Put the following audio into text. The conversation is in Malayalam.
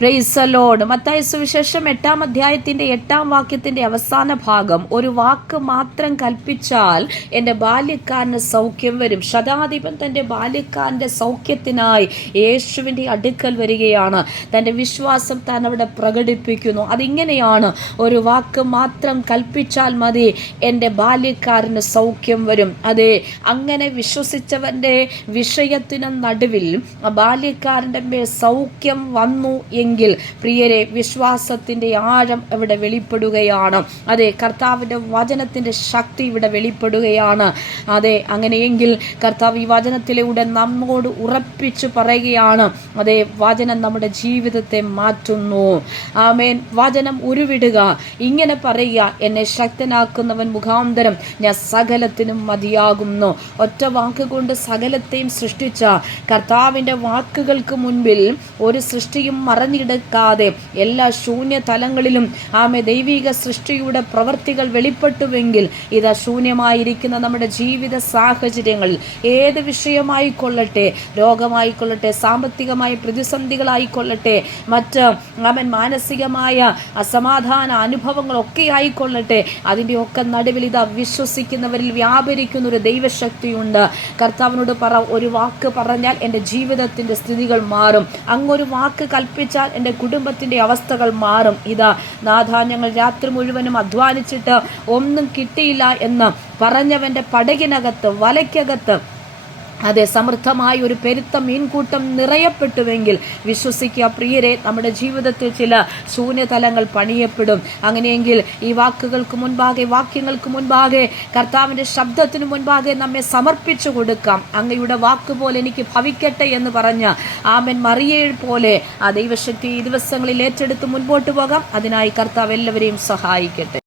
പ്രൈസലോഡ് മത്തായ സുവിശേഷം എട്ടാം അധ്യായത്തിന്റെ എട്ടാം വാക്യത്തിന്റെ അവസാന ഭാഗം. ഒരു വാക്ക് മാത്രം കൽപ്പിച്ചാൽ എന്റെ ബാല്യക്കാരന് സൗഖ്യം വരും. ശതാധിപൻ തന്റെ ബാല്യക്കാരന്റെ സൗഖ്യത്തിനായി യേശുവിന്റെ അടുക്കൽ വരികയാണ്. തന്റെ വിശ്വാസം താൻ അവിടെ പ്രകടിപ്പിക്കുന്നു. അതിങ്ങനെയാണ് ഒരു വാക്ക് മാത്രം കൽപ്പിച്ചാൽ മതി എന്റെ ബാല്യക്കാരന് സൗഖ്യം വരും. അതെ അങ്ങനെ വിശ്വസിച്ചവന്റെ വിഷയത്തിന് നടുവിൽ ബാല്യക്കാരന്റെ മേൽ സൗഖ്യം വന്നു എങ്കിൽ പ്രിയരെ വിശ്വാസത്തിന്റെ ആഴം ഇവിടെ വെളിപ്പെടുകയാണ്. അതെ കർത്താവിന്റെ വചനത്തിന്റെ ശക്തി ഇവിടെ വെളിപ്പെടുകയാണ്. അതെ അങ്ങനെയെങ്കിൽ കർത്താവ് ഈ വചനത്തിലൂടെ നമ്മോട് ഉറപ്പിച്ചു പറയുകയാണ്. അതെ വചനം നമ്മുടെ ജീവിതത്തെ മാറ്റുന്നു. ആമേൻ. വചനം ഉരുവിടുക. ഇങ്ങനെ പറയുക എന്നെ ശക്തനാക്കുന്നവൻ മുഖാന്തരം ഞാൻ സകലത്തിനും മതിയാകുന്നു. ഒറ്റ വാക്കുകൊണ്ട് സകലത്തെയും സൃഷ്ടിച്ച കർത്താവിന്റെ വാക്കുകൾക്ക് മുൻപിൽ ഒരു സൃഷ്ടിയും മറഞ്ഞിടക്കാതെ എല്ലാ ശൂന്യ തലങ്ങളിലും ആമെ ദൈവിക സൃഷ്ടിയുടെ പ്രവൃത്തികൾ വെളിപ്പെട്ടുവെങ്കിൽ ഇത് ശൂന്യമായിരിക്കുന്ന നമ്മുടെ ജീവിത സാഹചര്യങ്ങളിൽ ഏത് വിഷയമായിക്കൊള്ളട്ടെ രോഗമായിക്കൊള്ളട്ടെ സാമ്പത്തികമായ പ്രതിസന്ധികളായിക്കൊള്ളട്ടെ മറ്റ് അവൻ മാനസികമായ അസമാധാന അനുഭവങ്ങളൊക്കെ ആയിക്കൊള്ളട്ടെ അതിന്റെയൊക്കെ നടുവിൽ ഇത് വിശ്വസിക്കുന്നവരിൽ വ്യാപരിക്കുന്ന ഒരു ദൈവശക്തിയുണ്ട്. കർത്താവിനോട് പറ ഒരു വാക്ക് പറഞ്ഞാൽ എന്റെ ജീവിതത്തിന്റെ സ്ഥിതികൾ മാറും. അങ്ങൊരു വാക്ക് കൽപ്പിച്ചാൽ എന്റെ കുടുംബത്തിന്റെ അവസ്ഥകൾ മാറും. ഇതാ നാഥാ ഞങ്ങൾ രാത്രി മുഴുവനും അധ്വാനിച്ചിട്ട് ഒന്നും കിട്ടിയില്ല എന്ന് പറഞ്ഞവന്റെ പടകിനകത്ത് വലയ്ക്കകത്ത് അതെ സമൃദ്ധമായ ഒരു പെരുത്ത മീൻകൂട്ടം നിറയപ്പെട്ടുവെങ്കിൽ വിശ്വസിക്കുക പ്രിയരെ നമ്മുടെ ജീവിതത്തിൽ ചില ശൂന്യതലങ്ങൾ പണിയപ്പെടും. അങ്ങനെയെങ്കിൽ ഈ വാക്കുകൾക്ക് മുൻപാകെ വാക്യങ്ങൾക്ക് മുൻപാകെ കർത്താവിന്റെ ശബ്ദത്തിന് മുൻപാകെ നമ്മെ സമർപ്പിച്ചു കൊടുക്കാം. അങ്ങയുടെ വാക്ക് പോലെ എനിക്ക് ഭവിക്കട്ടെ എന്ന് പറഞ്ഞ ആമൻ മറിയെ പോലെ ആ ദൈവശക്തി ഈ ദിവസങ്ങളിൽ ഏറ്റെടുത്ത് മുൻപോട്ട് പോകാം. അതിനായി കർത്താവ് എല്ലാവരെയും സഹായിക്കട്ടെ.